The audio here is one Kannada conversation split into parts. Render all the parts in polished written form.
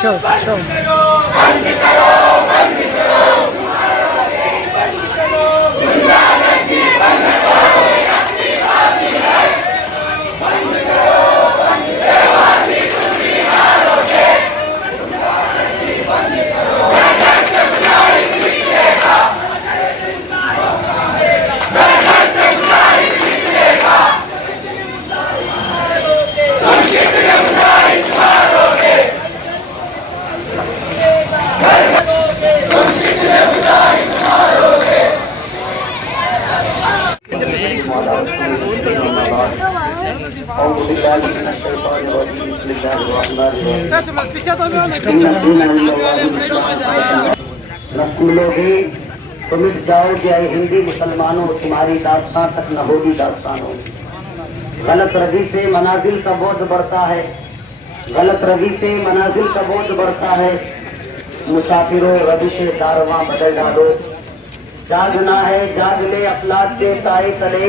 Show. रसूलोगे तो मिट जाओगे हिंदी मुसलमानों, तुम्हारी दास्तां तक न होगी दास्तान होगी। गलत रवि से मनाजिल का बोझ बढ़ता है, गलत रवि से मनाजिल का बोझ बढ़ता है। मुसाफिरों रवि से कारवां बदल डालो, जागना है जाग ले अफलाक के साए तले,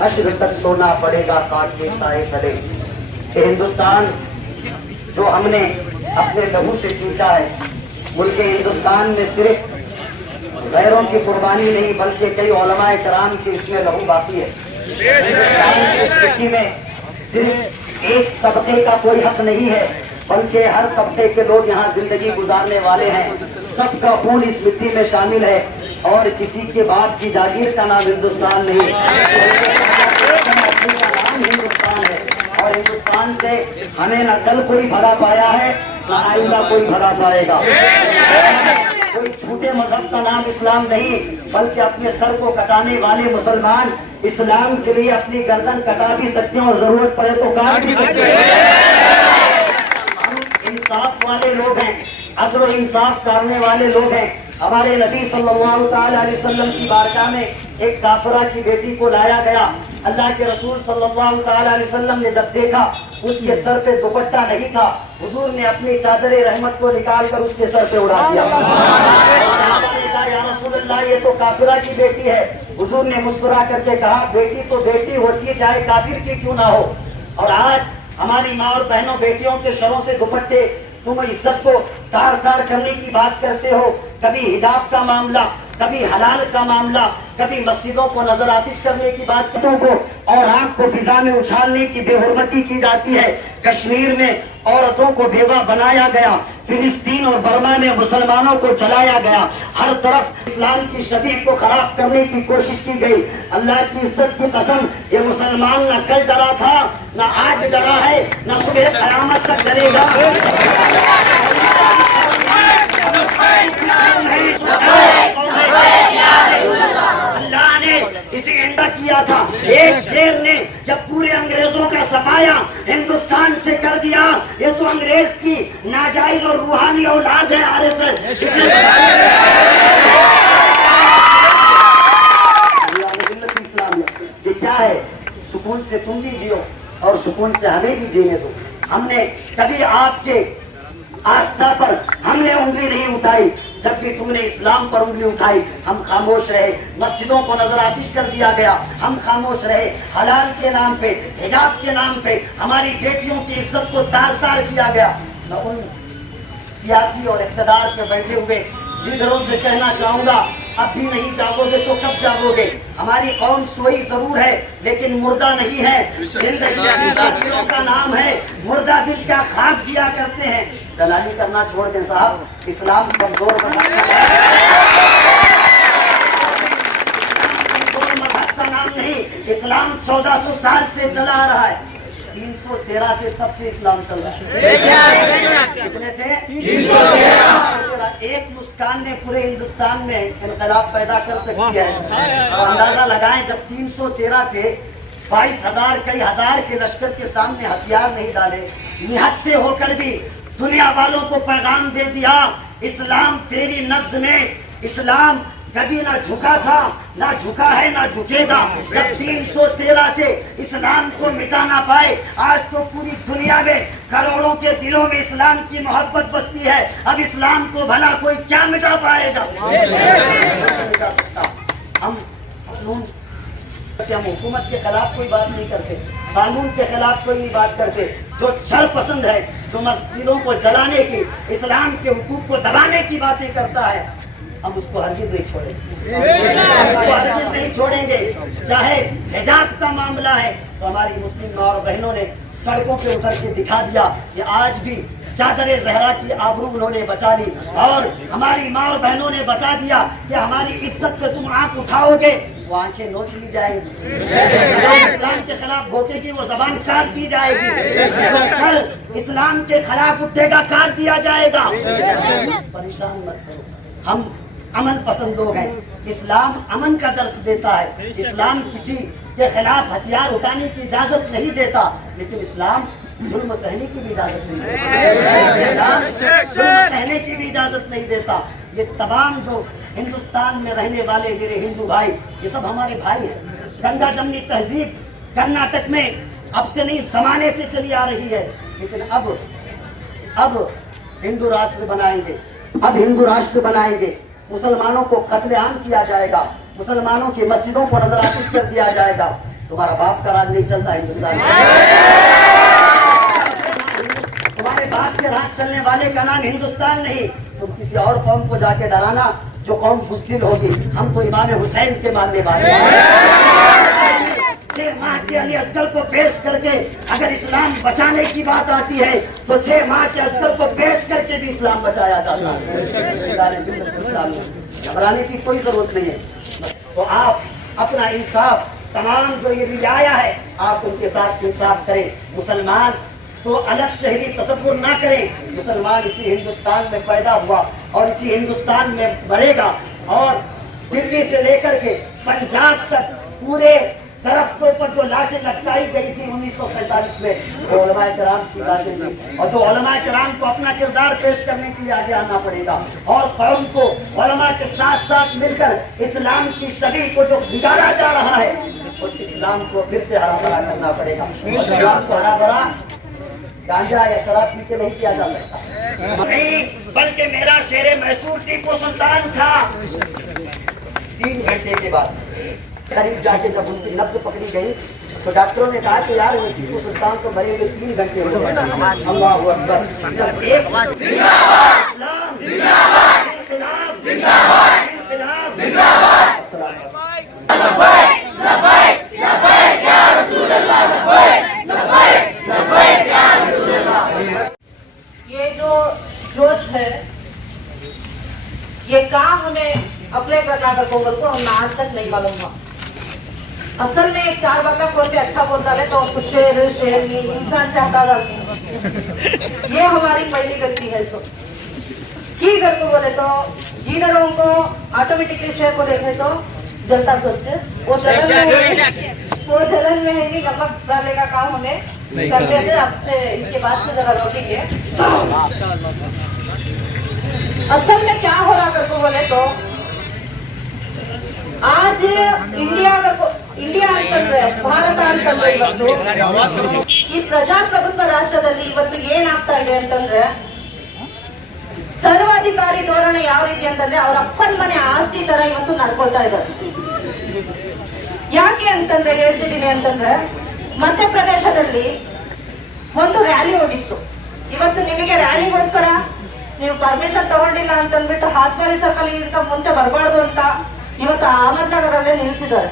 हश्र तक सोना पड़ेगा काट के साए तले। हिंदुस्तान जो हमने अपने लहू से सींचा है, मुल्क हिंदुस्तान में सिर्फ गैरों की कुर्बानी नहीं बल्कि कई उलमाए कराम की इसमें लहू बाकी है। हिंदुस्तान में सिर्फ एक तबके का कोई हक नहीं है बल्कि हर तबके के लोग यहाँ जिंदगी गुजारने वाले हैं। सबका खून इस मिट्टी में शामिल है और किसी के बाप की जागीर का नाम हिंदुस्तान नहीं का नाम हिंदुस्तान है। और हिंदुस्तान से हमें न कल कोई भगा पाया है न आइंदा कोई भगा पाएगा। कोई झूठे मजहब का नाम इस्लाम नहीं बल्कि अपने सर को कटाने वाले मुसलमान इस्लाम के लिए अपनी गर्दन कटा भी सकते हैं और जरूरत पड़े तो काट भी सकते हैं। हम इंसाफ वाले लोग हैं, अदल और इंसाफ करने वाले लोग हैं। हमारे नबी सल्लल्लाहु अलैहि वसल्लम की बारगाह में एक काफिरा की बेटी को लाया गया। अल्लाह के रसूल सल्लल्लाहु अलैहि वसल्लम ने जब देखा उसके सर पे दुपट्टा नहीं था, हुजूर ने अपनी चादर रहमत को निकाल कर उसके सर पे उड़ा दिया। या रसूलल्लाह ये तो काफिरा की बेटी है। हुजूर ने मुस्कुरा करके कहा बेटी तो बेटी होती है चाहे काफिर की क्यों ना हो। और आज हमारी माँ और बहनों बेटियों के सरों से दुपट्टे तुम इज्जत को तार तार करने की बात करते हो। कभी हिजाब का मामला, कभी हलाल का मामला, कभी मस्जिदों को नजर आतिश करने की बात को और आग को फिजा में उछालने की बेहुरमती की जाती है। कश्मीर में औरतों को बेवा बनाया गया, फिलिस्तीन और बर्मा में मुसलमानों को जलाया गया। हर तरफ इस्लाम की शबीह को खराब करने की कोशिश की गई। अल्लाह की इज्जत की कसम ये मुसलमान न कल डरा था, न आज डरा है, न सुबह कयामत तक डरेगा। अल्लाह ने इसे इंदा किया था। एक शेर ने जब पूरे अंग्रेजों का सफाया हिंदुस्तान से कर दिया, ये तो अंग्रेज की नाजायज और रूहानी औलाद है आरएसएस। ये क्या है? सुकून से तुम भी जियो और सुकून से हमें भी जीने दो। हमने कभी आपके आस्था पर हमने उंगली नहीं उठाई, जब भी तुमने इस्लाम पर उंगली उठाई हम खामोश रहे। मस्जिदों को नजर आतिश कर दिया गया, हम खामोश रहे। हलाल के नाम पे, हिजाब के नाम पे हमारी बेटियों की इज्जत को तार तार किया गया। मैं उन सियासी और इक़्तिदार पे बैठे हुए लीडरों से कहना चाहूंगा, अब भी नहीं जागोगे तो कब जागोगे? हमारी कौम सोई जरूर है लेकिन मुर्दा नहीं है। जिंदगी का नाम है, मुर्दा दिल का ख्वाब किया करते हैं। दलाली करना छोड़ दें साहब, इस्लाम कमजोर मजहब का नाम नहीं। इस्लाम 1400 साल से चला आ रहा है। 313 से तब से इस्लाम चल रहा है। कितने थे? 313। एक मुस्कान ने पूरे हिंदुस्तान में इनकलाब पैदा कर सकती है। तो अंदाजा दादाएं जब 313 थे, 22,000 कई हजार के लश्कर के सामने हथियार नहीं डाले, निहत्थे होकर भी दुनिया वालों को पैगाम दे दिया, इस्लाम तेरी नब्ज में, इस्लाम कभी ना झुका था, ना झुका है, ना झुकेगा। जब 313 थे, इस्लाम को मिटा ना पाए, आज तो पूरी दुनिया में करोड़ों के दिलों में इस्लाम की मोहब्बत बसती है। अब इस्लाम को भला कोई क्या मिटा पाएगा? मिटा सकता। हम हुकूमत के खिलाफ कोई बात नहीं करते, कानून के खिलाफ कोई नहीं बात करते। जो शर पसंद है, जो मस्जिदों को जलाने की, इस्लाम के हुकूक को दबाने की बातें करता है, हम उसको हरगिज़ नहीं छोड़ेंगे, उसको हरगिज़ नहीं छोड़ेंगे। चाहे हिजाब का मामला है, तो हमारी मुस्लिम माँ और बहनों ने सड़कों पे उतर के दिखा दिया कि आज भी चादरे जहरा की आबरू उन्होंने बचा ली, और हमारी माँ और बहनों ने बता दिया कि हमारी इज्जत पे तुम आंख उठाओगे, वो आंखें नोच ली जाएंगी। इस्लाम के खिलाफ भोंकेगी, वो जबान काट दी जाएगी। तो कल इस्लाम के खिलाफ उठेगा, काट दिया जाएगा। परेशान मत करो, हम अमन पसंद लोग हैं। इस्लाम अमन का दर्श देता है। इस्लाम किसी के खिलाफ हथियार उठाने की इजाजत नहीं देता, लेकिन इस्लाम जुल्म सहने की भी इजाजत नहीं देता। इस्लाम जुल्म सहने की भी इजाजत नहीं देता। ये तमाम जो हिंदुस्तान में रहने वाले मेरे हिंदू भाई, ये सब हमारे भाई हैं। गंगा जमनी तहजीब कर्नाटक में अब से नहीं, जमाने से चली आ रही है, लेकिन अब हिंदू राष्ट्र बनाएंगे, अब हिंदू राष्ट्र बनाएंगे। मुसलमानों को कत्लेआम किया जाएगा, मुसलमानों की मस्जिदों को नजरआतिश कर दिया जाएगा। तुम्हारा बाप का राज नहीं चलता हिंदुस्तान में। तुम्हारे बाप के राज चलने वाले का नाम हिंदुस्तान नहीं। तुम किसी और कौम को जाके डराना, जो कौम बुज़दिल होगी। हम तो इमाम हुसैन के मानने वाले हैं। 6 माह के अली असगर को पेश करके अगर इस्लाम बचाने की बात आती है, तो 6 माह के असगर को पेश करके भी इस्लाम बचाया जाता है। घबराने की कोई जरूरत नहीं है। तो आप अपना इंसाफ, तमाम जो ये रियाया है, आप उनके साथ इंसाफ करें। मुसलमान तो अलग शहरी तसव्वुर ना करें। मुसलमान इसी हिंदुस्तान में पैदा हुआ और इसी हिंदुस्तान में मरेगा। और दिल्ली से लेकर के पंजाब तक पूरे दरख्तों पर जो लाशें लटकाई गई थी 1947 में, वो उलमाए किराम की लाशें थी। और जो उलमाए किराम को अपना किरदार पेश करने के लिए आगे आना पड़ेगा, और कौम को उलमा के साथ साथ मिलकर इस्लाम की छवि को जो बिगाड़ा जा रहा है, उस इस्लाम को फिर से हरा भरा करना पड़ेगा। इस्लाम को हरा भरा गांजा या शराब पी के नहीं किया जा सकता, नहीं, बल्कि मेरा शेरे मैसूर टीपू सुल्तान था। 3 घंटे के बाद करीब जाके जब उनकी नब्ज पकड़ी गई, तो डॉक्टरों ने कहा कि यार वो टीपू सुल्तान तो मरेंगे 3 घंटे हो गए। अल्लाहू अकबर। जब एक ये जो जोश है, ये काम हमें अपने कर्नाटक को हम आज तक नहीं मालूम हुआ। असल में 4 बक्का खोल के अच्छा बोलता है तो कुछ शेर इंसान से हटा डालते हैं। ये हमारी पहली गलती है। तो की घर को बोले तो जीनरों को ऑटोमेटिकली शेर को देखे तो जलता सोचते, वो जलन में है कि नमक डालने का काम हमें करते थे। आपसे इसके बाद से जरा रोकेंगे। असल में क्या हो रहा करको बोले तो आज इंडिया ಅಂತಂದ್ರೆ ಭಾರತ ಅಂತಂದ್ರೆ ಈ ಪ್ರಜಾಪ್ರಭುತ್ವ ರಾಷ್ಟ್ರದಲ್ಲಿ ಇವತ್ತು ಏನಾಗ್ತಾ ಇದೆ ಅಂತಂದ್ರೆ ಸರ್ವಾಧಿಕಾರಿ ಧೋರಣೆ ಯಾವ ರೀತಿ ಅಂತಂದ್ರೆ ಅವರ ಅಪ್ಪನ ಮನೆ ಆಸ್ತಿ ತರ ಇವತ್ತು ನಡ್ಕೊಳ್ತಾ ಇದ್ದಾರೆ. ಯಾಕೆ ಅಂತಂದ್ರೆ ಹೇಳ್ತಿದ್ದೀನಿ ಅಂತಂದ್ರೆ ಮಧ್ಯಪ್ರದೇಶದಲ್ಲಿ ಒಂದು ರ್ಯಾಲಿ ಹೋಗಿತ್ತು. ಇವತ್ತು ನಿಮಗೆ ರ್ಯಾಲಿಗೋಸ್ಕರ ನೀವು ಪರ್ಮಿಷನ್ ತಗೊಂಡಿಲ್ಲ ಅಂತಂದ್ಬಿಟ್ಟು ಹಾಸ್ಪಾರಿ ಸರ್ಕಲ್ ಇದಕ್ಕ ಮುಂಚೆ ಬರಬಾರ್ದು ಅಂತ ಇವತ್ತು ಅಹಮದ್ನಗರಲ್ಲೇ ನಿಲ್ಸಿದ್ದಾರೆ.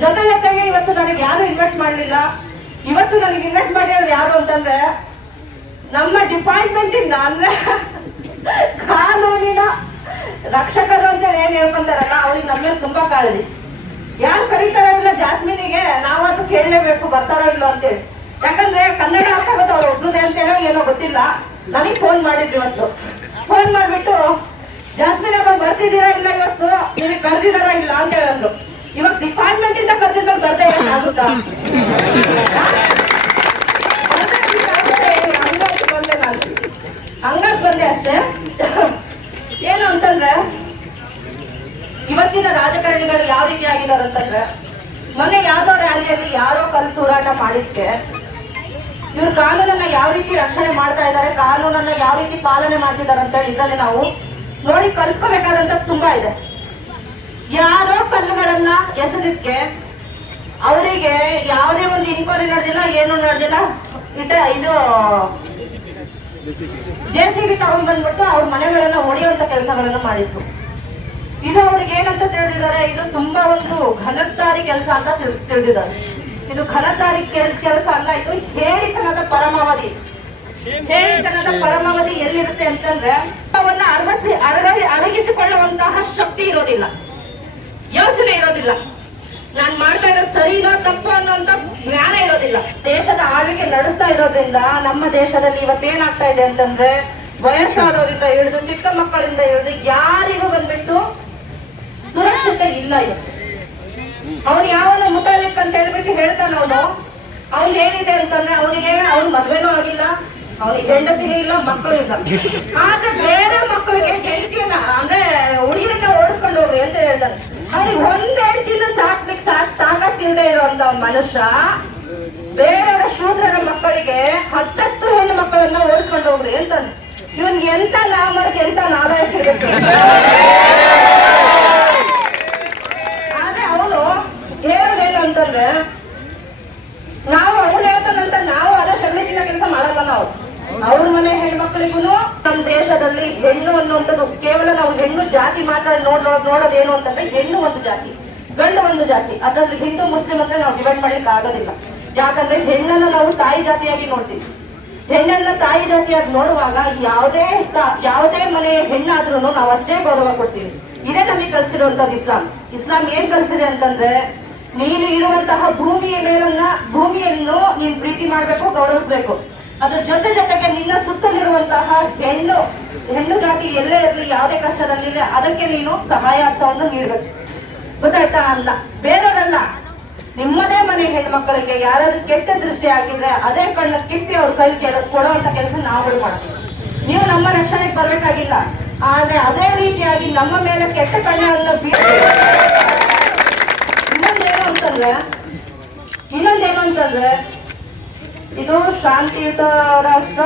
ಜೊತೆಗೆ ಇವತ್ತು ನನಗೆ ಯಾರು ಇನ್ವೆಸ್ಟ್ ಮಾಡಲಿಲ್ಲ. ಇವತ್ತು ನನಗೆ ಇನ್ವೆಸ್ಟ್ ಮಾಡಿರೋದು ಯಾರು ಅಂತಂದ್ರೆ ನಮ್ಮ ಡಿಪಾರ್ಟ್ಮೆಂಟ್ ಇಂದ ಅಂದ್ರೆ ಕಾನೂನಿನ ರಕ್ಷಕರು ಅಂತ ಏನ್ ಹೇಳ್ಕೊಂತಾರಲ್ಲ, ಅವ್ರಿಗೆ ನಮ್ಮ ಮೇಲೆ ತುಂಬಾ ಕಾಳಜಿ. ಯಾರು ಕರೀತಾರೋ ಇಲ್ಲ ಜಾಸ್ಮಿನಿಗೆ ನಾವದು ಕೇಳಲೇಬೇಕು ಬರ್ತಾರೋ ಇಲ್ಲೋ ಅಂತೇಳಿ. ಯಾಕಂದ್ರೆ ಕನ್ನಡ ಅರ್ಥಾಗತ್ತ ಅವ್ರು ಒಬ್ರದೇ ಅಂತ ಹೇಳೋ ಏನೋ ಗೊತ್ತಿಲ್ಲ. ನನಗೆ ಫೋನ್ ಮಾಡಿದ್ರು ಇವತ್ತು. ಫೋನ್ ಮಾಡ್ಬಿಟ್ಟು ಜಾಸ್ಮಿನ್ ಹಬ್ಬ ಬರ್ತಿದ್ದೀರಾ ಇಲ್ಲ ಇವತ್ತು, ನಿಮಗೆ ಕರೆದಿದಾರ ಇಲ್ಲ ಅಂತ ಹೇಳಿದ್ರು. ಇವಾಗ ಡಿಪಾರ್ಟ್ಮೆಂಟ್ ಅಂತ. ಹಂಗಾಗಿ ಬಂದೆ ಅಷ್ಟೇ. ಏನು ಅಂತಂದ್ರೆ ಇವತ್ತಿನ ರಾಜಕಾರಣಿಗಳು ಯಾವ ರೀತಿ ಆಗಿದ್ದಾರೆ ಅಂತಂದ್ರೆ, ಮೊನ್ನೆ ಯಾವ್ದೋ ರ್ಯಾಲಿಯಲ್ಲಿ ಯಾರೋ ಕಲ್ಲು ತೂರಾಟ ಮಾಡಿದ್ಕೆ ಇವ್ರು ಕಾನೂನನ್ನ ಯಾವ ರೀತಿ ರಕ್ಷಣೆ ಮಾಡ್ತಾ ಇದ್ದಾರೆ, ಕಾನೂನನ್ನ ಯಾವ ರೀತಿ ಪಾಲನೆ ಮಾಡ್ತಿದ್ದಾರೆ ಅಂತ ಇದರಲ್ಲಿ ನಾವು ನೋಡಿ ಕಲ್ತ್ಕೋಬೇಕಾದಂತ ತುಂಬಾ ಇದೆ. ಯಾರೋ ಕಲ್ಲುಗಳನ್ನ ಎಸೆದಿದ್ಕೆ ಅವರಿಗೆ ಯಾವುದೇ ಒಂದು ಇನ್ಕ್ವೈರಿ ನಡೆದಿಲ್ಲ, ಏನು ನಡೆದಿಲ್ಲ. ಇದು JCB ತಗೊಂಡ್ಬಂದ್ಬಿಟ್ಟು ಅವ್ರ ಮನೆಗಳನ್ನ ಹೊಡೆಯುವಂತ ಕೆಲಸಗಳನ್ನ ಮಾಡಿದ್ರು. ಇದು ಅವ್ರಿಗೆ ಏನಂತ ತಿಳಿದಿದ್ದಾರೆ, ಇದು ತುಂಬಾ ಒಂದು ಘನತ್ಕಾರಿ ಕೆಲಸ ಅಂತ ತಿಳಿದಿದ್ದಾರೆ. ಇದು ಘನತ್ಕಾರಿ ಕೆಲಸ ಅಲ್ಲ, ಇದು ಹೇಳಿತನದ ಪರಮಾವಧಿ. ಹೇಳಿತನದ ಪರಮಾವಧಿ ಎಲ್ಲಿರುತ್ತೆ ಅಂತಂದ್ರೆ ಅವನ್ನ ಅರಗಿಸಿಕೊಳ್ಳುವಂತಹ ಶಕ್ತಿ ಇರೋದಿಲ್ಲ, ಯೋಚನೆ ಇರೋದಿಲ್ಲ, ನಾನ್ ಮಾಡ್ತಾ ಇರೋದು ಸರಿನೋ ತಪ್ಪು ಅನ್ನೋಂತ ಜ್ಞಾನ ಇರೋದಿಲ್ಲ. ದೇಶದ ಆಳ್ವಿಕೆ ನಡೆಸ್ತಾ ಇರೋದ್ರಿಂದ ನಮ್ಮ ದೇಶದಲ್ಲಿ ಇವತ್ತೇನಾಗ್ತಾ ಇದೆ ಅಂತಂದ್ರೆ, ವಯಸ್ಸಾದವರಿಂದ ಹಿಡಿದು ಚಿಕ್ಕ ಮಕ್ಕಳಿಂದ ಹಿಡಿದು ಯಾರಿಗೂ ಬಂದ್ಬಿಟ್ಟು ಸುರಕ್ಷತೆ ಇಲ್ಲ. ಇವತ್ತು ಅವ್ನು ಯಾವನ ಮುತಾಲಿಕ್ ಅಂತ ಹೇಳ್ಬಿಟ್ಟು ಹೇಳ್ತಾನ, ಅವ್ನು ಏನಿದೆ ಅಂತಂದ್ರೆ ಅವ್ನು ಮದ್ವೆನೂ ಆಗಿಲ್ಲ, ಅವನಿಗೆ ಹೆಂಡತಿನೂ ಇಲ್ಲ, ಮಕ್ಕಳು ಇಲ್ಲ. ಆದ್ರೆ ಬೇರೆ ಮಕ್ಕಳಿಗೆ ಹೆಂಡತಿಯನ್ನ ಅಂದ್ರೆ ಹುಡುಗಿರನ್ನ ಓಡಿಸ್ಕೊಂಡು ಹೋಗ್ರಿ ಅಂತ ಹೇಳ್ತಾನೆ. ಅವ್ನಿಗೆ ಒಂದ್ ಹೆಂಡತಿನ ಸಾಕತ್ತಿಲ್ಲದೆ ಇರುವಂತ ಮನುಷ್ಯ ಬೇರೆಯವರ ಶೂದ್ರರ ಮಕ್ಕಳಿಗೆ 10 ಹೆಣ್ಣು ಮಕ್ಕಳನ್ನ ಓಡಿಸ್ಕೊಂಡು ಹೋಗ್ರಿ ಅಂತಾನೆ. ಇವನ್ಗೆ ಎಂತ ನಾಮರ್ಗೆ ಎಂತ ನಾಲಾಯ ಸಿಗುತ್ತೆ. ಆದ್ರೆ ಅವನು ಹೇಳೋದೇನು ಅಂತಂದ್ರೆ, ಅವ್ರು ಹೇಳ್ತಾನಂತ ನಾವು ಅದೇ ಶರ್ಮಿತಿನ ಕೆಲಸ ಮಾಡಲ್ಲ. ನಾವು ಅವ್ರ ಮನೆ ಹೆಣ್ಮಕ್ಳಿಗೂ ನಮ್ಮ ದೇಶದಲ್ಲಿ ಹೆಣ್ಣು ಅನ್ನುವಂಥದ್ದು ಕೇವಲ ನಾವು ಹೆಣ್ಣು ಜಾತಿ ಮಾತ್ರ ನೋಡೋದೇನು ಅಂತಂದ್ರೆ, ಹೆಣ್ಣು ಒಂದು ಜಾತಿ, ಗಂಡು ಒಂದು ಜಾತಿ. ಅದರಲ್ಲಿ ಹಿಂದೂ ಮುಸ್ಲಿಂ ಅಂದ್ರೆ ನಾವು ಡಿವೈಡ್ ಮಾಡ್ಲಿಕ್ಕೆ ಆಗೋದಿಲ್ಲ. ಯಾಕಂದ್ರೆ ಹೆಣ್ಣನ್ನ ನಾವು ತಾಯಿ ಜಾತಿಯಾಗಿ ನೋಡ್ತೀವಿ. ಹೆಣ್ಣನ್ನ ತಾಯಿ ಜಾತಿಯಾಗಿ ನೋಡುವಾಗ ಯಾವುದೇ ಮನೆಯ ಹೆಣ್ಣಾದ್ರೂ ನಾವು ಅಷ್ಟೇ ಗೌರವ ಕೊಡ್ತೀವಿ. ಇದೇ ನಮಗೆ ಕಲ್ಸಿರುವಂತದ್ದು ಇಸ್ಲಾಂ. ಇಸ್ಲಾಂ ಏನ್ ಕಲ್ಸಿದೆ ಅಂತಂದ್ರೆ, ನೀನು ಇರುವಂತಹ ಭೂಮಿಯನ್ನು ನೀನ್ ಪ್ರೀತಿ ಮಾಡ್ಬೇಕು, ಗೌರವಿಸ್ಬೇಕು. ಅದ್ರ ಜೊತೆಗೆ ನಿನ್ನ ಸುತ್ತಲಿರುವಂತಹ ಹೆಣ್ಣು ಜಾತಿ ಎಲ್ಲೇ ಇರಲಿ, ಯಾವುದೇ ಕಷ್ಟದಲ್ಲಿದೆ, ಅದಕ್ಕೆ ನೀನು ಸಹಾಯ ಹಸ್ತವನ್ನು ನೀಡಬೇಕು. ಗೊತ್ತಾಯ್ತಾ? ಅಲ್ಲ ಬೇರೆಯವರಲ್ಲ, ನಿಮ್ಮದೇ ಮನೆ ಹೆಣ್ಮಕ್ಕಳಿಗೆ ಯಾರಾದ್ರೂ ಕೆಟ್ಟ ದೃಷ್ಟಿ ಹಾಕಿದ್ರೆ ಅದೇ ಕಣ್ಣ ಕಿತ್ತಿ ಅವ್ರ ಕೈ ಕೊಡುವಂತ ಕೆಲಸ ನಾವುಗಳು ಮಾಡ್ತೀವಿ. ನೀವು ನಮ್ಮ ರಕ್ಷಣೆಗೆ ಬರ್ಬೇಕಾಗಿಲ್ಲ, ಆದ್ರೆ ಅದೇ ರೀತಿಯಾಗಿ ನಮ್ಮ ಮೇಲೆ ಕೆಟ್ಟ ಕಣ್ಣನ್ನು ಇನ್ನೊಂದೇನು ಅಂತಂದ್ರೆ ಇದು ಶಾಂತಿಯುತ ರಾಷ್ಟ್ರ,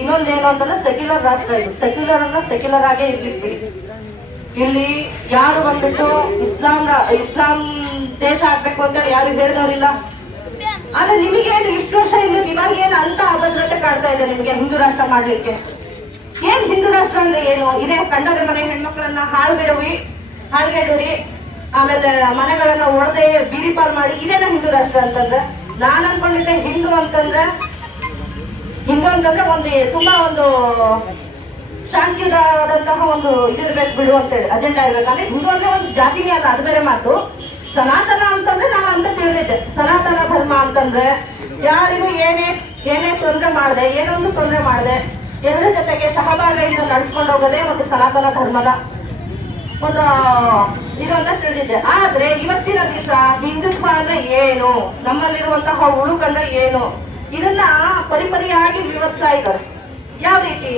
ಇನ್ನೊಂದೇನು ಅಂತಂದ್ರೆ ಸೆಕ್ಯುಲರ್ ರಾಷ್ಟ್ರ. ಇದು ಸೆಕ್ಯುಲರ್ ಆಗೇ ಇರ್ಲಿಕ್ಕೆ ಬಿಡಿ. ಇಲ್ಲಿ ಯಾರು ಬಂದ್ಬಿಟ್ಟು ಇಸ್ಲಾಂ ದೇಶ ಆಗ್ಬೇಕು ಅಂತ ಯಾರು ಹೇಳಿದವರಿಲ್ಲ. ಆದ್ರೆ ನಿಮಗೇನು ಇಷ್ಟು ವರ್ಷ ಇಲ್ಲ, ಇವಾಗ ಏನು ಅಂತ ಅಭದ್ರತೆ ಕಾಡ್ತಾ ಇದೆ ನಿಮ್ಗೆ ಹಿಂದೂ ರಾಷ್ಟ್ರ ಮಾಡ್ಲಿಕ್ಕೆ? ಏನ್ ಹಿಂದೂ ರಾಷ್ಟ್ರ ಅಂದ್ರೆ ಏನು? ಇದೇ ಕಂಡರೆ ಮನೆ ಹೆಣ್ಮಕ್ಳನ್ನ ಹಾಳ್ಗೆಡುರಿ, ಆಮೇಲೆ ಮನೆಗಳನ್ನ ಒಡೆದೇ ಬೀದಿ ಪಾಲ್ ಮಾಡಿ, ಇದೇನ ಹಿಂದೂ ರಾಷ್ಟ್ರ ಅಂತಂದ್ರೆ? ನಾನ್ ಅನ್ಕೊಂಡಿದ್ದೆ ಹಿಂದೂ ಅಂತಂದ್ರೆ ಒಂದು ತುಂಬಾ ಒಂದು ಶಾಂತಿಯುತವಾದಂತಹ ಒಂದು ಇದಿರ್ಬೇಕು ಬಿಡು ಅಂತೇಳಿ ಅಜೆಂಡಾ ಇರ್ಬೇಕು. ಅಂದ್ರೆ ಹಿಂದೂ ಅಂದ್ರೆ ಒಂದು ಜಾತಿನೇ ಅಲ್ಲ, ಅದು ಬೇರೆ ಮಾತು. ಸನಾತನ ಅಂತಂದ್ರೆ ನಾನು ಅಂತ ತಿಳಿದಿದ್ದೆ. ಸನಾತನ ಧರ್ಮ ಅಂತಂದ್ರೆ ಯಾರಿಗೂ ಏನೇ ತೊಂದರೆ ಮಾಡದೆ, ಏನೊಂದು ತೊಂದರೆ ಮಾಡದೆ ಎಲ್ಲರ ಜೊತೆಗೆ ಸಹಬಾಳ್ವೆಯಿಂದ ನಡ್ಸ್ಕೊಂಡು ಹೋಗೋದೇ ಒಂದು ಸನಾತನ ಧರ್ಮದ ಒಂದು ಇದು ಅಂತ ತಿಳಿದಿದ್ದೆ. ಆದ್ರೆ ಇವತ್ತಿನ ದಿವಸ ಹಿಂದುತ್ವ ಅಂದ್ರೆ ಏನು, ನಮ್ಮಲ್ಲಿರುವಂತಹ ಉಳುಕಂದ್ರೆ ಏನು, ಇದನ್ನ ಪರಿಪರಿಯಾಗಿ ವಿವರಿಸ್ತಾ ಇದ್ದಾರೆ. ಯಾವ ರೀತಿ?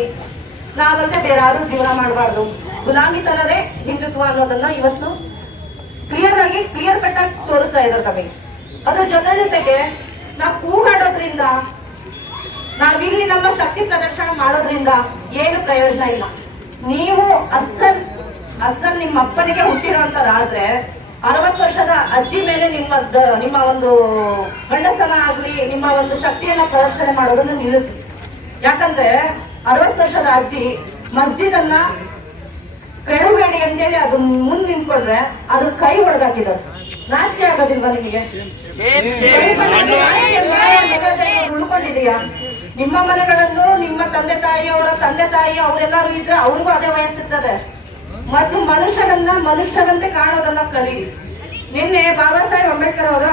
ನಾವಂತೆ ಬೇರೆ ಯಾರು ಜೀವನ ಮಾಡಬಾರ್ದು, ಗುಲಾಮಿತನದೇ ಹಿಂದುತ್ವ ಅನ್ನೋದನ್ನ ಇವತ್ತು ಕ್ಲಿಯರ್ ಕಟ್ ಆಗಿ ತೋರಿಸ್ತಾ ಇದ್ದಾರೆ ನಮಗೆ. ಅದ್ರ ಜೊತೆಗೆ ನಾವು ಕೂಗಾಡೋದ್ರಿಂದ, ನಾವಿಲ್ಲಿ ನಮ್ಮ ಶಕ್ತಿ ಪ್ರದರ್ಶನ ಮಾಡೋದ್ರಿಂದ ಏನು ಪ್ರಯೋಜನ ಇಲ್ಲ. ನೀವು ಅಸಲ್ ನಿಮ್ಮ ಅಪ್ಪನಿಗೆ ಹುಟ್ಟಿರುವಂತರಾದ್ರೆ 60 ವರ್ಷದ ಅಜ್ಜಿ ಮೇಲೆ ನಿಮ್ಮ ಒಂದು ಗಂಡಸ್ತನ ಆಗ್ಲಿ, ನಿಮ್ಮ ಒಂದು ಶಕ್ತಿಯನ್ನ ಪ್ರದರ್ಶನ ಮಾಡೋದನ್ನ ನಿಲ್ಲಿಸಿ. ಯಾಕಂದ್ರೆ 60 ವರ್ಷದ ಅಜ್ಜಿ ಮಸ್ಜಿದ್ ಅನ್ನ ಕೆಡಬೇಡಿ ಅಂತೇಳಿ ಅದು ಮುಂದ್ ನಿಂತ್ಕೊಂಡ್ರೆ ಅದ್ರ ಕೈ ಹೊಡೆದಾಕಿದ್ದಾರೆ. ನಾಚಿಕೆ ಆಗೋದಿಲ್ವಾ ನಿಮಗೆ? ಉಳ್ಕೊಂಡಿದೀಯಾ? ನಿಮ್ಮ ಮನೆಗಳಲ್ಲೂ ನಿಮ್ಮ ತಂದೆ ತಾಯಿ ಅವರೆಲ್ಲರೂ ಇದ್ರೆ ಅವ್ರಿಗೂ ಅದೇ ವಯಸ್ಸಿರ್ತದೆ. ಮತ್ತು ಮನುಷ್ಯರಂತೆ ಕಾಣೋದನ್ನ ಕಲೀರಿ. ನಿನ್ನೆ ಬಾಬಾ ಸಾಹೇಬ್ ಅಂಬೇಡ್ಕರ್ ಅವರ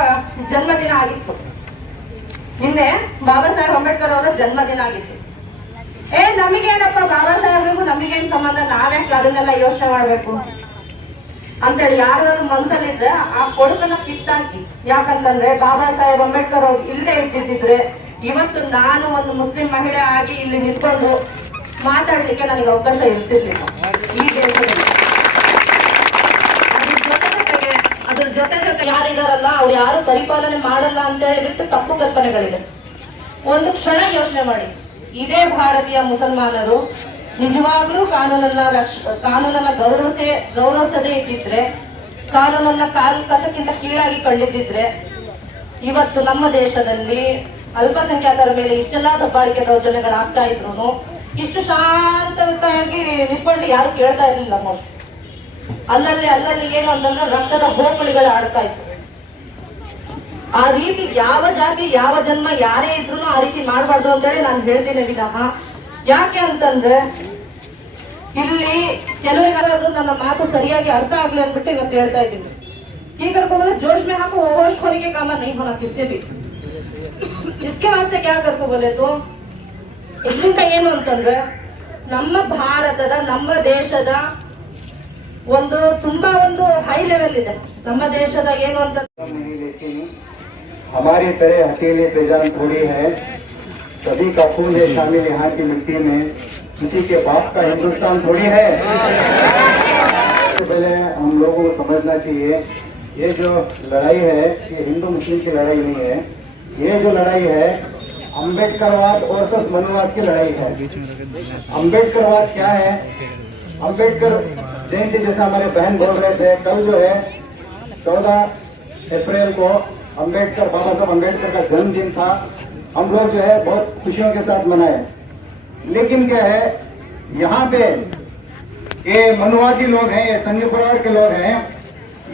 ಜನ್ಮದಿನ ಆಗಿತ್ತು. ನಮಗೇನಪ್ಪ ಬಾಬಾ ಸಾಹೇಬ್ರಿಗೂ ನಮಗೇನ್ ಸಂಬಂಧ? ನಾವ್ಯಾಕೆ ಅದನ್ನೆಲ್ಲ ಯೋಚನೆ ಮಾಡ್ಬೇಕು? ಅಂತೇಳಿ ಯಾರು ಮನ್ಸಲ್ಲಿದ್ರೆ ಆ ಕೊಡುಕನ್ನ ಕಿತ್ತಾಕಿ. ಯಾಕಂತಂದ್ರೆ ಬಾಬಾ ಸಾಹೇಬ್ ಅಂಬೇಡ್ಕರ್ ಅವ್ರು ಇಲ್ಲದೆ ಇದ್ದಿದ್ರೆ ಇವತ್ತು ನಾನು ಒಂದು ಮುಸ್ಲಿಂ ಮಹಿಳೆ ಆಗಿ ಇಲ್ಲಿ ನಿಂತ್ಕೊಂಡು ಮಾತಾಡ್ಲಿಕ್ಕೆ ನನಗೆ ಅವಕಾಶ ಇರ್ತಿರ್ಲಿಲ್ಲ ಈ ದೇಶದಲ್ಲಿ. ಅದ್ರ ಜೊತೆ ಯಾರಿದಾರಲ್ಲ ಅವ್ರು ಯಾರು ಪರಿಪಾಲನೆ ಮಾಡಲ್ಲ ಅಂತ ಹೇಳಿಬಿಟ್ಟು ತಪ್ಪು ಕಲ್ಪನೆಗಳಿದೆ. ಒಂದು ಕ್ಷಣ ಯೋಚನೆ ಮಾಡಿ, ಇದೇ ಭಾರತೀಯ ಮುಸಲ್ಮಾನರು ನಿಜವಾಗ್ಲೂ ಕಾನೂನನ್ನ ಗೌರವಿಸದೇ ಇದ್ದಿದ್ರೆ, ಕಾನೂನನ್ನ ಕಾಲ್ ಕಸಕ್ಕಿಂತ ಕೀಳಾಗಿ ಕಂಡಿದ್ದಿದ್ರೆ ಇವತ್ತು ನಮ್ಮ ದೇಶದಲ್ಲಿ ಅಲ್ಪಸಂಖ್ಯಾತರ ಮೇಲೆ ಇಷ್ಟೆಲ್ಲಾ ದಬ್ಬಾಳಿಕೆ ದೌರ್ಜನ್ಯಗಳಾಗ್ತಾ ಇದ್ರು ಇಷ್ಟು ಶಾಂತವಾಗಿ ನಿಂತ್ಕೊಂಡು ಯಾರು ಕೇಳ್ತಾ ಇರ್ಲಿಲ್ಲ ನೋಡಿ. ಅಲ್ಲಲ್ಲಿ ಏನು ಅಂತಂದ್ರೆ ರಕ್ತದ ಹೋಪಳಿಗಳು ಆಡ್ತಾ ಇತ್ತು. ಆ ರೀತಿ ಯಾವ ಜಾತಿ ಯಾವ ಜನ್ಮ ಯಾರೇ ಇದ್ರು ಆ ರೀತಿ ಮಾಡಬಾರ್ದು ಅಂತೇಳಿ ನಾನು ಹೇಳ್ತೀನಿ ವಿನಃ. ಯಾಕೆ ಅಂತಂದ್ರೆ ಇಲ್ಲಿ ಕೆಲವರು ನನ್ನ ಮಾತು ಸರಿಯಾಗಿ ಅರ್ಥ ಆಗ್ಲಿ ಅಂದ್ಬಿಟ್ಟು ಇವತ್ತು ಹೇಳ್ತಾ ಇದ್ದೀನಿ. ಈಗ बोले जोश में हमको होश खोने के काम नहीं होना किससे भी. इसके वास्ते क्या करको बोले तो ಇದರಿಂದ ಏನು ಅಂತಂದ್ರೆ ನಮ್ಮ ಭಾರತದ ನಮ್ಮ ದೇಶದ ಒಂದು ತುಂಬಾ ಒಂದು ಹೈ ಲೆವೆಲ್ ಇದೆ. ನಮ್ಮ ದೇಶದ ಏನು ಅಂತ हमारी तरह अकेले बेजान थोड़ी है, सभी का खून है शामिल यहाँ की मिट्टी में, किसी के बाप का हिंदुस्तान थोड़ी है। तो पहले हम लोगों को समझना चाहिए ये जो लड़ाई है ये हिंदू मुस्लिम की लड़ाई नहीं है, ये जो लड़ाई है अम्बेडकरवाद वर्सेस मनुवाद की लड़ाई है। अम्बेडकरवाद क्या है? अम्बेडकर जयंती जैसे हमारे बहन बोल रहे थे, कल जो है 14 अप्रैल को अम्बेडकर बाबा साहब अम्बेडकर का जन्मदिन था। हम लोग जो है बहुत खुशियों के साथ मनाए, लेकिन क्या है यहाँ पे ये मनुवादी लोग हैं, ये संघ परिवार के लोग हैं,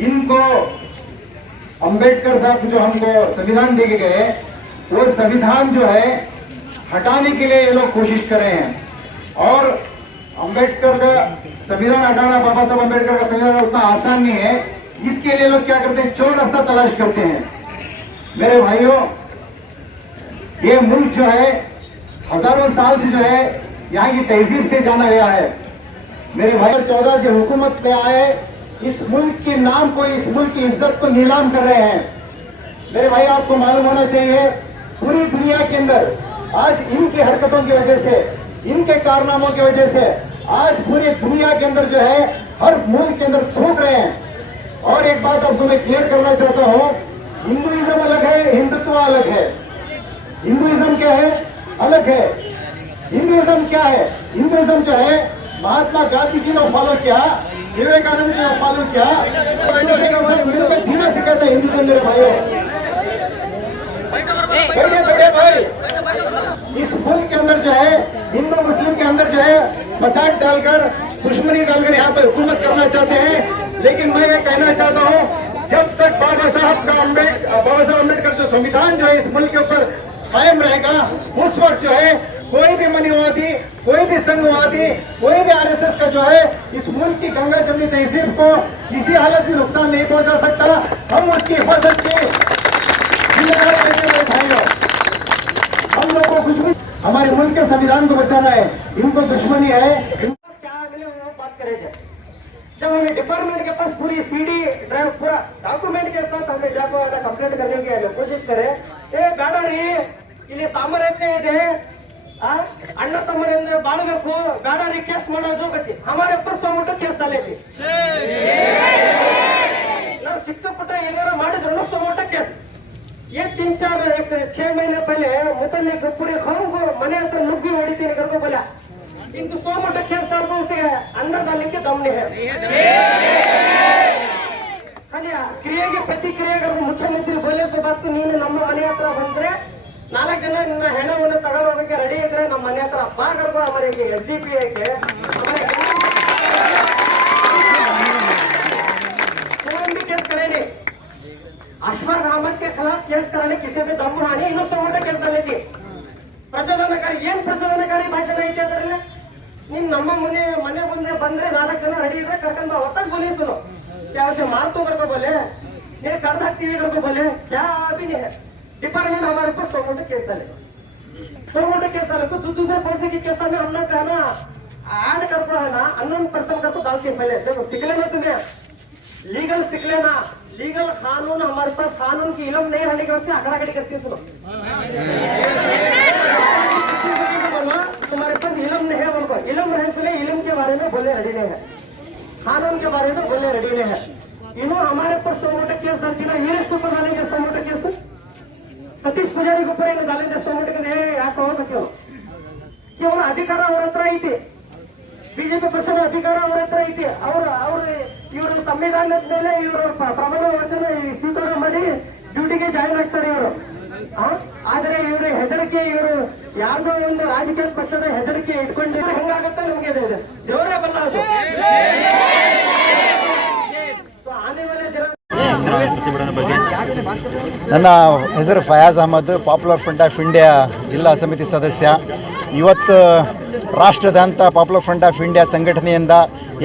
इनको अम्बेडकर साहब जो हमको संविधान दे के गए वो संविधान जो है हटाने के लिए ये लोग कोशिश कर रहे हैं। और अम्बेडकर का संविधान हटाना, बाबा साहब अम्बेडकर का संविधान उतना आसान नहीं है। इसके लिए लोग क्या करते हैं, चोर रास्ता तलाश करते हैं। मेरे भाइयों, ये मुल्क जो है हजारों साल से जो है यहाँ की तहजीब से जाना गया है। मेरे भाई 14 से हुकूमत पे आए, इस मुल्क के नाम को, इस मुल्क की इज्जत को नीलाम कर रहे हैं। मेरे भाई आपको मालूम होना चाहिए पूरी दुनिया के अंदर आज इनकी हरकतों की वजह से, इनके कारनामों की वजह से आज पूरी दुनिया के अंदर जो है हर मुल्क के अंदर थूक रहे हैं। और एक बात आपको मैं क्लियर करना चाहता हूँ, हिंदुइज्म अलग है, हिंदुत्व अलग है। हिंदुइज्म क्या है? अलग है। हिंदुइज्म क्या है? हिंदुइज्म जो है महात्मा गांधी जी ने फॉलो किया, विवेकानंद जी ने फॉलो किया, मिलकर जीना सिखाता है हिंदुइज्म। मेरे भाइयों, बैठे भाई, इस मुल्क के अंदर जो है हिंदू मुस्लिम के अंदर जो है फसाद डालकर, दुश्मनी डालकर यहाँ पे हुकूमत करना चाहते हैं। लेकिन मैं ये कहना चाहता हूँ, जब तक बाबा साहब अम्बेडकर जो संविधान जो है इस मुल्क के ऊपर कायम रहेगा, उस वक्त जो है कोई भी मनुवादी, कोई भी संघवादी, कोई भी आरएसएस का जो है इस मुल्क की गंगा जमनी तहजीब को किसी हालत में नुकसान नहीं पहुंचा सकता। हम उसकी हिफाजत की जिम्मेदारी लेते हैं भाइयों। हम लोग को कुछ भी हमारे मुल्क के संविधान को बचाना है, इनको दुश्मनी है। क्या अगले बात करेंगे जब हमें डिपार्टमेंट के पास पूरी सीडी ड्राइव पूरा डॉक्यूमेंट के साथ हमें जाकर कंप्लेंट करने की कोशिश करें, ए गाड़ी ಇಲ್ಲಿ ಸಾಮರಸ್ಯ ಇದೆ, ಅಣ್ಣ ತಮ್ಮರಿಂದ ಬಾಳಬೇಕು, ಗಾಡಿ ಕೇಸ್ ಮಾಡೋದು ಗತಿ हमारे ऊपर 100 मोटा केस डाले थे। ನಾವು ಚಿಕ್ಕ ಪುಟ್ಟ ಏನಾರ ಮಾಡಿದ್ರು 100 मोटा केस। ये 6 महीने पहले मुतल्लिक पूरे गांव को मने हत्र नुग्गी ಹೊಡಿತೀನಿ करको बोला, इनको 100 मोटा केस डाल दो, उसे अंदर डालने के दम नहीं है। खाली क्रियेಗೆ ಪ್ರತಿಕ್ರಿಯೆ ಮುಖ್ಯಮಂತ್ರಿ बोले से बात ನೀನು ನಮ್ಮ ಮನೆ ಹತ್ರ ಬಂದ್ರೆ 4 ಜನ ನಿನ್ನ ಹೆಣವನ್ನು ತಗೊಂಡು ಹೋಗಕ್ಕೆ ರೆಡಿ ಇದ್ರೆ ನಮ್ಮ ಮನೆ ಹತ್ರ ಬಾ करको हमारे एसडीपीआई के केस करेंगे। अशफाक अहमद के खिलाफ केस कराने किसी भी दम हानि ಇನ್ನೂ 100 मोटा केस डालेगी। ಪ್ರಚೋದನಕಾರಿ ಏನ್ ಪ್ರಚೋದನಕಾರಿ ಭಾಷಣ ಐತೆ ಅದರಲ್ಲಿ? ನೀನ್ ನಮ್ಮ ಮನೆ ಮುಂದೆ ಬಂದ್ರೆ 4 ಜನ ರೆಡಿ ಇದ್ರೆ ಕರ್ಕೊಂಡು ಹೊತ್ತಾಗ ಪೊಲೀಸರು क्या उसे मार तो करको बोले, ये कर सकती है करको बोले, क्या अभी नहीं है। डिपार्टमेंट हमारे ऊपर 100 मोटे केस डाले, 100 मोटे केस डाले तो दूसरे पैसे की केस में हम लोग कहना ऐड करको है ना, अननोन पर्सन का तो डालते पहले देखो सिखले में तुम्हें लीगल सीख लेना। लीगल कानून, हमारे पास कानून की इल्म नहीं रहने की वजह से आंकड़ा गड़ी करती है। सुनो, तुम्हारे पास इल्म नहीं है, उनको इल्म रहे सुने, इल्म के बारे में बोले रेडी नहीं है, कानून के बारे में बोले रेडी नहीं है। इन्होंने हमारे ऊपर 100 मोटे केस दर्ज किया, ये इसके ऊपर डालेंगे 100 मोटे केस, सतीश पुजारी के ऊपर इन्हें डालेंगे 100 मोटे केस। ಯಾಕೆ ಹೋಗುತ್ತೆ ಕೇವಲ ಅಧಿಕಾರ ಅವ್ರ ಹತ್ರ ಐತಿ, ಬಿಜೆಪಿ ಪಕ್ಷದ ಅಧಿಕಾರ ಅವ್ರ ಹತ್ರ ಐತಿ. ಇವರು ಸಂವಿಧಾನದ ಮೇಲೆ ಇವರು ಪ್ರಮಾಣ ವಚನ ಸ್ವೀಕಾರ ಮಾಡಿ ಡ್ಯೂಟಿಗೆ ಜಾಯಿನ್ ಆಗ್ತಾರೆ ಇವರು. ಆದ್ರೆ ಇವರು ಹೆದರಿಕೆ, ಇವರು ಯಾರ್ದೋ ಒಂದು ರಾಜಕೀಯ ಪಕ್ಷದ ಹೆದರಿಕೆ ಇಟ್ಕೊಂಡಿದ್ರೆ ಹೆಂಗಾಗತ್ತೆ ನಮ್ಗೆ ದೇವರೇ ಬಲ್ಲ. ಆನೆ ಮೇಲೆ ನನ್ನ ಹೆಸರು Fayaz Ahmad, popular front of India ಜಿಲ್ಲಾ ಸಮಿತಿ ಸದಸ್ಯ. ಇವತ್ತು ರಾಷ್ಟ್ರದಾದ್ಯಂತ ಪಾಪ್ಯುಲರ್ ಫ್ರಂಟ್ ಆಫ್ ಇಂಡಿಯಾ ಸಂಘಟನೆಯಿಂದ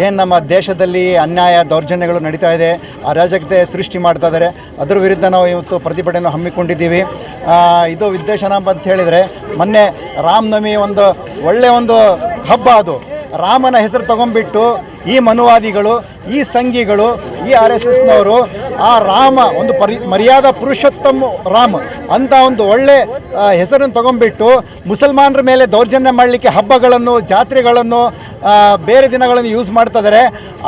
ಏನು ನಮ್ಮ ದೇಶದಲ್ಲಿ ಅನ್ಯಾಯ ದೌರ್ಜನ್ಯಗಳು ನಡೀತಾ ಇದೆ, ಅರಾಜಕತೆ ಸೃಷ್ಟಿ ಮಾಡ್ತಾ ಇದ್ದಾರೆ, ಅದರ ವಿರುದ್ಧ ನಾವು ಇವತ್ತು ಪ್ರತಿಭಟನೆ ಹಮ್ಮಿಕೊಂಡಿದ್ದೀವಿ. ಇದು ವಿದ್ವೇಷನ ಅಂತ ಹೇಳಿದರೆ, ಮೊನ್ನೆ ರಾಮನವಮಿ ಒಂದು ಒಳ್ಳೆಯ ಒಂದು ಹಬ್ಬ. ಅದು ರಾಮನ ಹೆಸರು ತಗೊಂಡ್ಬಿಟ್ಟು ಈ ಮನುವಾದಿಗಳು, ಈ ಸಂಘಿಗಳು, ಈ RSSನವರು ಆ ರಾಮ ಒಂದು ಮರ್ಯಾದಾ ಪುರುಷೋತ್ತಮ ರಾಮ್ ಅಂತ ಒಂದು ಒಳ್ಳೆ ಹೆಸರನ್ನು ತಗೊಂಡ್ಬಿಟ್ಟು ಮುಸಲ್ಮಾನರ ಮೇಲೆ ದೌರ್ಜನ್ಯ ಮಾಡಲಿಕ್ಕೆ ಹಬ್ಬಗಳನ್ನು, ಜಾತ್ರೆಗಳನ್ನು, ಬೇರೆ ದಿನಗಳನ್ನು ಯೂಸ್ ಮಾಡ್ತಾ ಇದ್ದಾರೆ.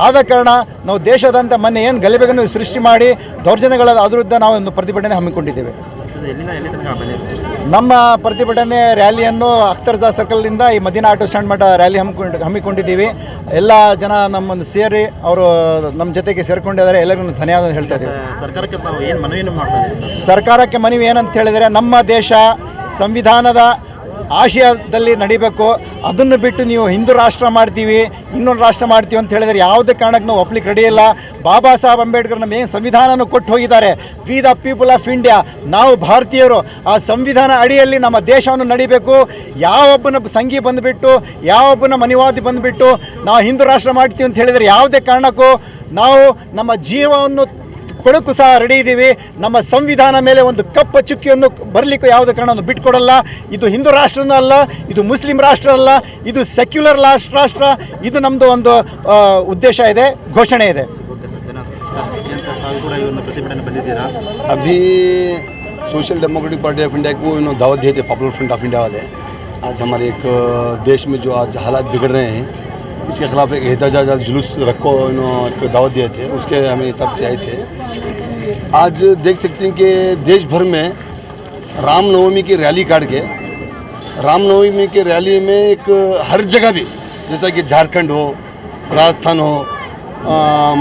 ಆದ ಕಾರಣ ನಾವು ದೇಶದಂತ ಮೊನ್ನೆ ಏನು ಗಲಭೆಗಳನ್ನು ಸೃಷ್ಟಿ ಮಾಡಿ ದೌರ್ಜನ್ಯಗಳ ಅದ್ರ ವಿರುದ್ಧ ನಾವು ಒಂದು ಪ್ರತಿಭಟನೆ ಹಮ್ಮಿಕೊಂಡಿದ್ದೇವೆ. ನಮ್ಮ ಪ್ರತಿಭಟನೆ ರ್ಯಾಲಿಯನ್ನು ಅಖ್ತರ್ಜಾ ಸರ್ಕಲ್ನಿಂದ ಈ ಮದೀನಾ ಆಟೋ ಸ್ಟ್ಯಾಂಡ್ ಮಟ್ಟ ರ್ಯಾಲಿ ಹಮ್ಮಿಕೊಂಡಿದ್ದೀವಿ. ಎಲ್ಲ ಜನ ನಮ್ಮನ್ನು ಸೇರಿ ಅವರು ನಮ್ಮ ಜೊತೆಗೆ ಸೇರ್ಕೊಂಡಿದ್ದಾರೆ. ಎಲ್ಲರಿಗೂ ಧನ್ಯವಾದ ಹೇಳ್ತಾ ಇದ್ದೀವಿ. ಸರ್ಕಾರಕ್ಕೆ ಮನವಿ ಏನಂತ ಹೇಳಿದರೆ, ನಮ್ಮ ದೇಶ ಸಂವಿಧಾನದ ಆಶಯದಲ್ಲಿ ನಡಿಬೇಕು. ಅದನ್ನು ಬಿಟ್ಟು ನೀವು ಹಿಂದೂ ರಾಷ್ಟ್ರ ಮಾಡ್ತೀವಿ, ಇನ್ನೊಂದು ರಾಷ್ಟ್ರ ಮಾಡ್ತೀವಿ ಅಂತ ಹೇಳಿದರೆ ಯಾವುದೇ ಕಾರಣಕ್ಕೆ ನಾವು ಒಪ್ಲಿಕ್ಕೆ ರೆಡಿ ಇಲ್ಲ. ಬಾಬಾ ಸಾಹೇಬ್ ಅಂಬೇಡ್ಕರ್ ನಮ್ಮ ಏನು ಸಂವಿಧಾನವನ್ನು ಕೊಟ್ಟು ಹೋಗಿದ್ದಾರೆ, we the people of India, ನಾವು ಭಾರತೀಯರು, ಆ ಸಂವಿಧಾನ ಅಡಿಯಲ್ಲಿ ನಮ್ಮ ದೇಶವನ್ನು ನಡಿಬೇಕು. ಯಾವೊಬ್ಬನ ಸಂಘಿ ಬಂದುಬಿಟ್ಟು, ಯಾವೊಬ್ಬನ ಮನಿವಾದಿ ಬಂದುಬಿಟ್ಟು ನಾವು ಹಿಂದೂ ರಾಷ್ಟ್ರ ಮಾಡ್ತೀವಿ ಅಂತ ಹೇಳಿದರೆ ಯಾವುದೇ ಕಾರಣಕ್ಕೂ ನಾವು ನಮ್ಮ ಜೀವವನ್ನು ಕೊಡೋಕ್ಕೂ ಸಹ ರೆಡಿ ಇದ್ದೀವಿ. ನಮ್ಮ ಸಂವಿಧಾನ ಮೇಲೆ ಒಂದು ಕಪ್ಪ ಚುಕ್ಕಿಯನ್ನು ಬರಲಿಕ್ಕೂ ಯಾವುದೇ ಕಾರಣವನ್ನು ಬಿಟ್ಕೊಡಲ್ಲ. ಇದು ಹಿಂದೂ ರಾಷ್ಟ್ರನೂ ಅಲ್ಲ, ಇದು ಮುಸ್ಲಿಂ ರಾಷ್ಟ್ರ ಅಲ್ಲ, ಇದು ಸೆಕ್ಯುಲರ್ ರಾಷ್ಟ್ರ. ಇದು ನಮ್ಮದು ಒಂದು ಉದ್ದೇಶ ಇದೆ, ಘೋಷಣೆ ಇದೆ. अभी social democratic party of India को इन्होंने दावत दिए थे, पॉपुलर फ्रंट ऑफ इंडिया वाले। आज हमारे एक देश में जो आज हालात बिगड़ रहे हैं, इसके खिलाफ एक एहतजाज जुलूस रखो इन्होंने एक दावत दिए थे, उसके हमें हिसाब से आए थे। आज देख सकते हैं कि देश भर में रामनवमी की रैली काट के, रामनवमी की रैली में एक हर जगह भी, जैसा कि झारखंड हो, राजस्थान हो,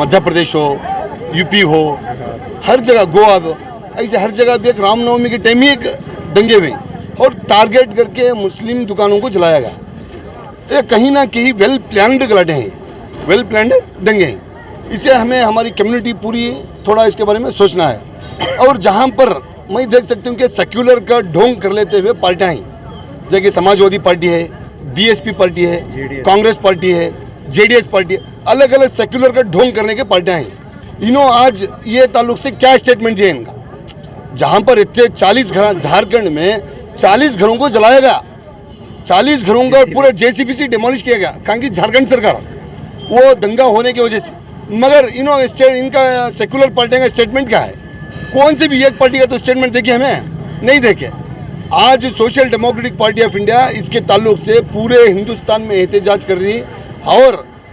मध्य प्रदेश हो, यूपी हो, हर जगह गोवा, ऐसे हर जगह भी एक रामनवमी के टाइम ही एक दंगे हुए और टारगेट करके मुस्लिम दुकानों को जलाया गया। ये कहीं ना कहीं वेल प्लान्ड गलत हैं, वेल प्लान्ड दंगे हैं। इसे हमें हमारी कम्युनिटी पूरी थोड़ा इसके बारे में सोचना है। और जहाँ पर मैं देख सकती हूँ कि सेक्युलर का ढोंग कर लेते हुए पार्टियाँ हैं, जैसे कि समाजवादी पार्टी है, BSP पार्टी है, कांग्रेस पार्टी है, JDS पार्टी है, अलग अलग सेक्युलर का ढोंग करने के पार्टियाँ हैं। इन्होंने आज ये ताल्लुक से क्या स्टेटमेंट दिया इनका, जहाँ पर इतने 40 घर, झारखंड में 40 घरों को जलाया गया, 40 घरों का पूरा JCB से डिमोलिश किया गया, कारण कि झारखंड सरकार वो दंगा होने की वजह से। मगर इनका सेक्युलर पार्टी का स्टेटमेंट क्या है? कौन से भी एक पार्टी का तो स्टेटमेंट देखे हमें नहीं देखे। आज social democratic party of India इसके ताल्लुक से पूरे हिंदुस्तान में एहतजाज कर रही है और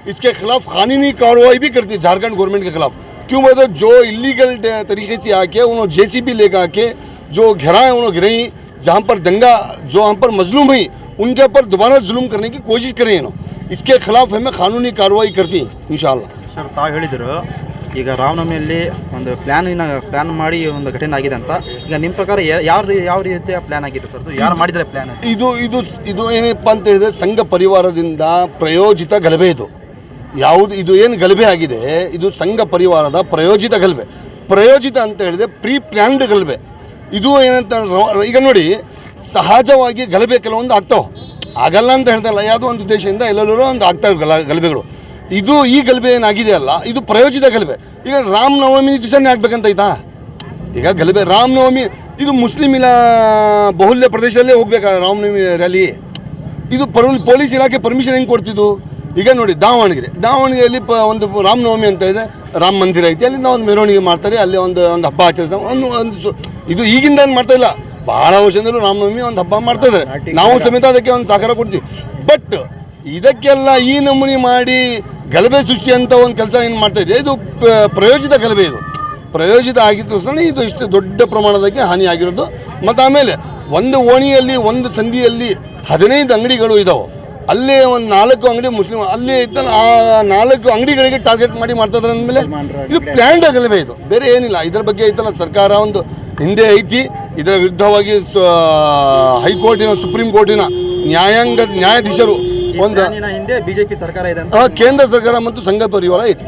इसके खिलाफ कानूनी कार्रवाई भी करती है झारखंड गवर्नमेंट के खिलाफ। क्यों बोलते, जो इलीगल तरीके से आके उन्होंने JCB लेकर आके जो घेराएं उन्होंने गिराई, जहाँ पर दंगा, जो वहाँ पर मजलूम हुई उनके ऊपर दोबारा जुल्म करने की कोशिश कर रही है। इसके खिलाफ हमें कानूनी कार्रवाई करती है इंशाल्लाह। ಸರ್, ತಾವು ಹೇಳಿದರು ಈಗ ರಾಮನವಮಿಯಲ್ಲಿ ಒಂದು ಪ್ಲ್ಯಾನ್ ಮಾಡಿ ಒಂದು ಘಟನೆ ಆಗಿದೆ ಅಂತ. ಈಗ ನಿಮ್ಮ ಪ್ರಕಾರ ಯಾವ ರೀತಿಯ ಪ್ಲ್ಯಾನ್ ಆಗಿದೆ ಸರ್? ಯಾರು ಮಾಡಿದರೆ ಪ್ಲ್ಯಾನ್? ಇದು ಏನಪ್ಪ ಅಂತ ಹೇಳಿದ್ರೆ ಸಂಘ ಪರಿವಾರದಿಂದ ಪ್ರಾಯೋಜಿತ ಗಲಭೆ. ಇದು ಏನು ಗಲಭೆ ಆಗಿದೆ, ಇದು ಸಂಘ ಪರಿವಾರದ ಪ್ರಾಯೋಜಿತ ಗಲಭೆ. ಪ್ರಾಯೋಜಿತ ಅಂತ ಹೇಳಿದ್ರೆ ಪ್ರೀ ಪ್ಲ್ಯಾನ್ಡ್ ಗಲಭೆ. ಇದು ಏನಂತ ಈಗ ನೋಡಿ, ಸಹಜವಾಗಿ ಗಲಭೆ ಕೆಲವೊಂದು ಆಗ್ತಾವೆ, ಆಗಲ್ಲ ಅಂತ ಹೇಳ್ದಲ್ಲ, ಯಾವುದೋ ಒಂದು ದೇಶದಿಂದ ಎಲ್ಲೆಲ್ಲರೂ ಒಂದು ಆಗ್ತಾವೆ ಗಲಭೆಗಳು. ಇದು ಈ ಗಲಭೆ ಏನಾಗಿದೆ ಅಲ್ಲ, ಇದು ಪ್ರಾಯೋಜಿತ ಗಲಭೆ. ಈಗ ರಾಮನವಮಿ ದಿವಸನೇ ಆಗ್ಬೇಕಂತ ಐತಾ? ಈಗ ಗಲಭೆ ರಾಮನವಮಿ ಇದು ಮುಸ್ಲಿಂ ಬಹುಲ್ಯ ಪ್ರದೇಶದಲ್ಲೇ ಹೋಗ್ಬೇಕಾ ರಾಮನವಮಿ ರ್ಯಾಲಿ? ಇದು ಪೊಲೀಸ್ ಇಲಾಖೆ ಪರ್ಮಿಷನ್ ಹೆಂಗೆ ಕೊಡ್ತಿದ್ದು? ಈಗ ನೋಡಿ ದಾವಣಗೆರೆಯಲ್ಲಿ ಒಂದು ರಾಮನವಮಿ ಅಂತ ಇದೆ, ರಾಮ ಮಂದಿರ ಐತಿ, ಅಲ್ಲಿಂದ ಒಂದು ಮೆರವಣಿಗೆ ಮಾಡ್ತಾರೆ, ಅಲ್ಲಿ ಒಂದು ಹಬ್ಬ ಆಚರಿಸ್ತಾರೆ. ಇದು ಈಗಿಂದ ಏನು ಮಾಡ್ತಾ ಇಲ್ಲ, ಬಹಳ ವರ್ಷದಿಂದಲೂ ರಾಮನವಮಿ ಒಂದು ಹಬ್ಬ ಮಾಡ್ತಾ ಇದ್ದಾರೆ. ನಾವು ಸಮೇತ ಅದಕ್ಕೆ ಒಂದು ಸಹಕಾರ ಕೊಡ್ತೀವಿ. ಬಟ್ ಇದಕ್ಕೆಲ್ಲ ಈ ನಮೂನಿ ಮಾಡಿ ಗಲಭೆ ಸೃಷ್ಟಿ ಅಂತ ಒಂದು ಕೆಲಸ ಏನು ಮಾಡ್ತಾ ಇದೆ, ಇದು ಪ್ರಯೋಜಿತ ಗಲಭೆ. ಇದು ಪ್ರಯೋಜಿತ ಆಗಿದ್ದು ಸಹ ಇದು ಇಷ್ಟು ದೊಡ್ಡ ಪ್ರಮಾಣದಾಗಿ ಹಾನಿ ಆಗಿರೋದು. ಮತ್ತು ಆಮೇಲೆ ಒಂದು ಓಣಿಯಲ್ಲಿ ಒಂದು ಸಂಧಿಯಲ್ಲಿ 15 ಅಂಗಡಿಗಳು ಇದ್ದಾವೆ, ಅಲ್ಲೇ ಒಂದು 4 ಅಂಗಡಿ ಮುಸ್ಲಿಂ, ಅಲ್ಲೇ ಇದ್ದ ಆ 4 ಅಂಗಡಿಗಳಿಗೆ ಟಾರ್ಗೆಟ್ ಮಾಡಿ ಮಾಡ್ತಾ ಇದ್ದಾರೆ ಅಂದಮೇಲೆ ಇದು ಪ್ಲ್ಯಾಂಡ್ ಗಲಭೆ, ಇದು ಬೇರೆ ಏನಿಲ್ಲ. ಇದರ ಬಗ್ಗೆ ಐತಲ್ಲ ಸರ್ಕಾರ ಒಂದು ಹಿಂದೆ ಐತಿ. ಇದರ ವಿರುದ್ಧವಾಗಿ ಹೈಕೋರ್ಟಿನ ಸುಪ್ರೀಂ ಕೋರ್ಟಿನ ನ್ಯಾಯಾಧೀಶರು ಒಂದು ಹಿಂದೆ ಬಿಜೆಪಿ ಸರ್ಕಾರ ಇದೆ ಅಂತ ಕೇಂದ್ರ ಸರ್ಕಾರ ಮತ್ತು ಸಂಘ ಪರಿವಾರ ಐತಿ.